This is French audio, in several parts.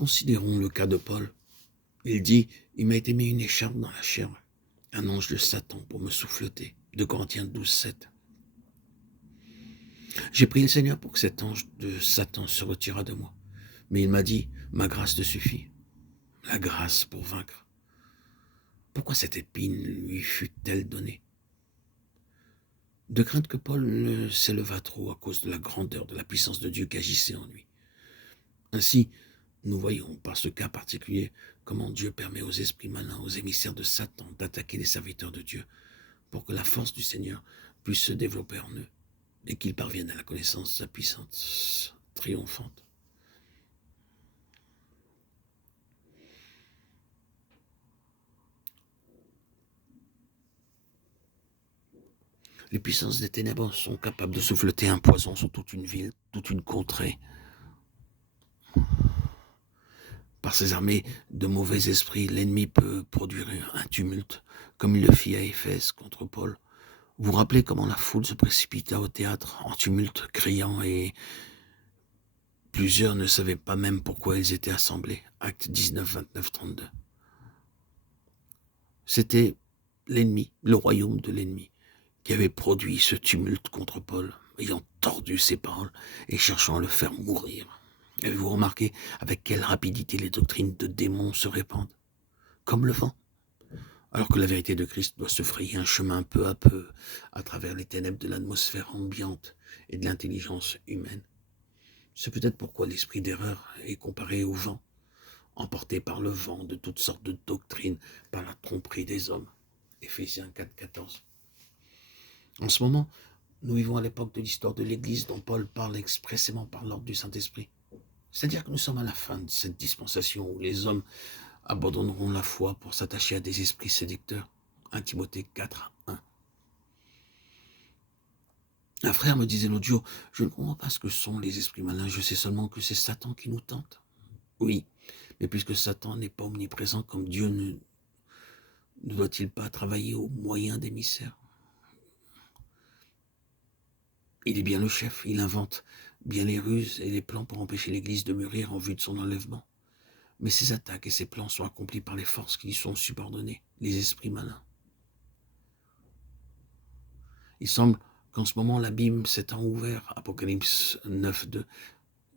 Considérons le cas de Paul. Il dit, il m'a été mis une écharpe dans la chair, un ange de Satan pour me souffleter. 2 Corinthiens 12, 7. J'ai prié le Seigneur pour que cet ange de Satan se retirât de moi. Mais il m'a dit, ma grâce te suffit. La grâce pour vaincre. Pourquoi cette épine lui fut-elle donnée? De crainte que Paul ne s'élevât trop à cause de la grandeur de la puissance de Dieu qui agissait en lui. Ainsi, nous voyons par ce cas particulier comment Dieu permet aux esprits malins, aux émissaires de Satan d'attaquer les serviteurs de Dieu pour que la force du Seigneur puisse se développer en eux et qu'ils parviennent à la connaissance de sa puissance triomphante. Les puissances des ténèbres sont capables de souffleter un poison sur toute une ville, toute une contrée. Par ces armées de mauvais esprits, l'ennemi peut produire un tumulte, comme il le fit à Éphèse contre Paul. Vous vous rappelez comment la foule se précipita au théâtre en tumulte, criant, et plusieurs ne savaient pas même pourquoi ils étaient assemblés. Actes 19, 29, 32. C'était l'ennemi, le royaume de l'ennemi, qui avait produit ce tumulte contre Paul, ayant tordu ses paroles et cherchant à le faire mourir. Avez-vous remarqué avec quelle rapidité les doctrines de démons se répandent? Comme le vent. Alors que la vérité de Christ doit se frayer un chemin peu à peu à travers les ténèbres de l'atmosphère ambiante et de l'intelligence humaine. C'est peut-être pourquoi l'esprit d'erreur est comparé au vent, emporté par le vent de toutes sortes de doctrines, par la tromperie des hommes. Éphésiens 4, 14. En ce moment, nous vivons à l'époque de l'histoire de l'Église dont Paul parle expressément par l'ordre du Saint-Esprit. C'est-à-dire que nous sommes à la fin de cette dispensation où les hommes abandonneront la foi pour s'attacher à des esprits séducteurs. 1 Timothée 4, 1. Un frère me disait l'autre jour, je ne comprends pas ce que sont les esprits malins, je sais seulement que c'est Satan qui nous tente. Oui, mais puisque Satan n'est pas omniprésent comme Dieu, ne doit-il pas travailler au moyen d'émissaires? Il est bien le chef, il invente bien les ruses et les plans pour empêcher l'Église de mûrir en vue de son enlèvement. Mais ces attaques et ces plans sont accomplis par les forces qui lui sont subordonnées, les esprits malins. Il semble qu'en ce moment l'abîme s'étant ouvert, Apocalypse 9, 2,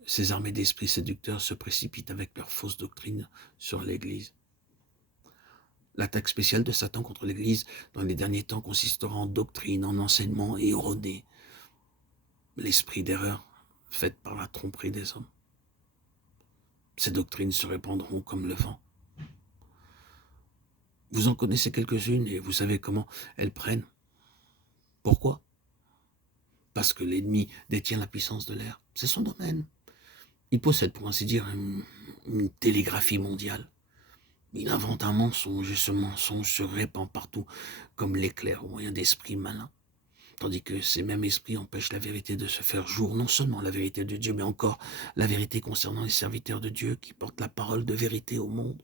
ces armées d'esprits séducteurs se précipitent avec leurs fausses doctrines sur l'Église. L'attaque spéciale de Satan contre l'Église dans les derniers temps consistera en doctrine, en enseignement erroné, l'esprit d'erreur faite par la tromperie des hommes. Ces doctrines se répandront comme le vent. Vous en connaissez quelques-unes et vous savez comment elles prennent. Pourquoi? Parce que l'ennemi détient la puissance de l'air. C'est son domaine. Il possède, pour ainsi dire, une télégraphie mondiale. Il invente un mensonge et ce mensonge se répand partout comme l'éclair au moyen d'esprits malins. Tandis que ces mêmes esprits empêchent la vérité de se faire jour, non seulement la vérité de Dieu, mais encore la vérité concernant les serviteurs de Dieu qui portent la parole de vérité au monde.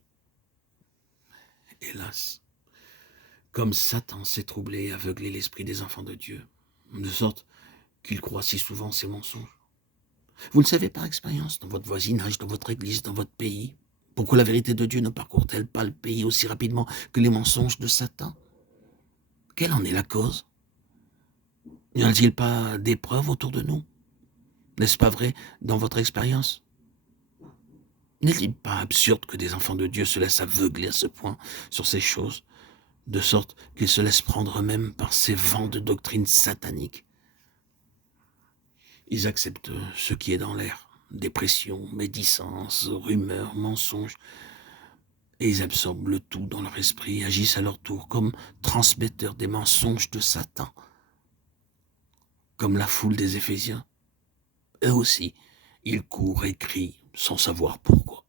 Hélas, comme Satan s'est troublé et aveuglé l'esprit des enfants de Dieu, de sorte qu'ils croient si souvent ces mensonges. Vous le savez par expérience, dans votre voisinage, dans votre église, dans votre pays. Pourquoi la vérité de Dieu ne parcourt-elle pas le pays aussi rapidement que les mensonges de Satan? Quelle en est la cause? N'y a-t-il pas d'épreuves autour de nous? N'est-ce pas vrai dans votre expérience? N'est-il pas absurde que des enfants de Dieu se laissent aveugler à ce point sur ces choses, de sorte qu'ils se laissent prendre eux-mêmes par ces vents de doctrine satanique? Ils acceptent ce qui est dans l'air, dépression, médisance, rumeurs, mensonges, et ils absorbent le tout dans leur esprit, agissent à leur tour comme transmetteurs des mensonges de Satan, comme la foule des Éphésiens. Eux aussi, ils courent et crient sans savoir pourquoi.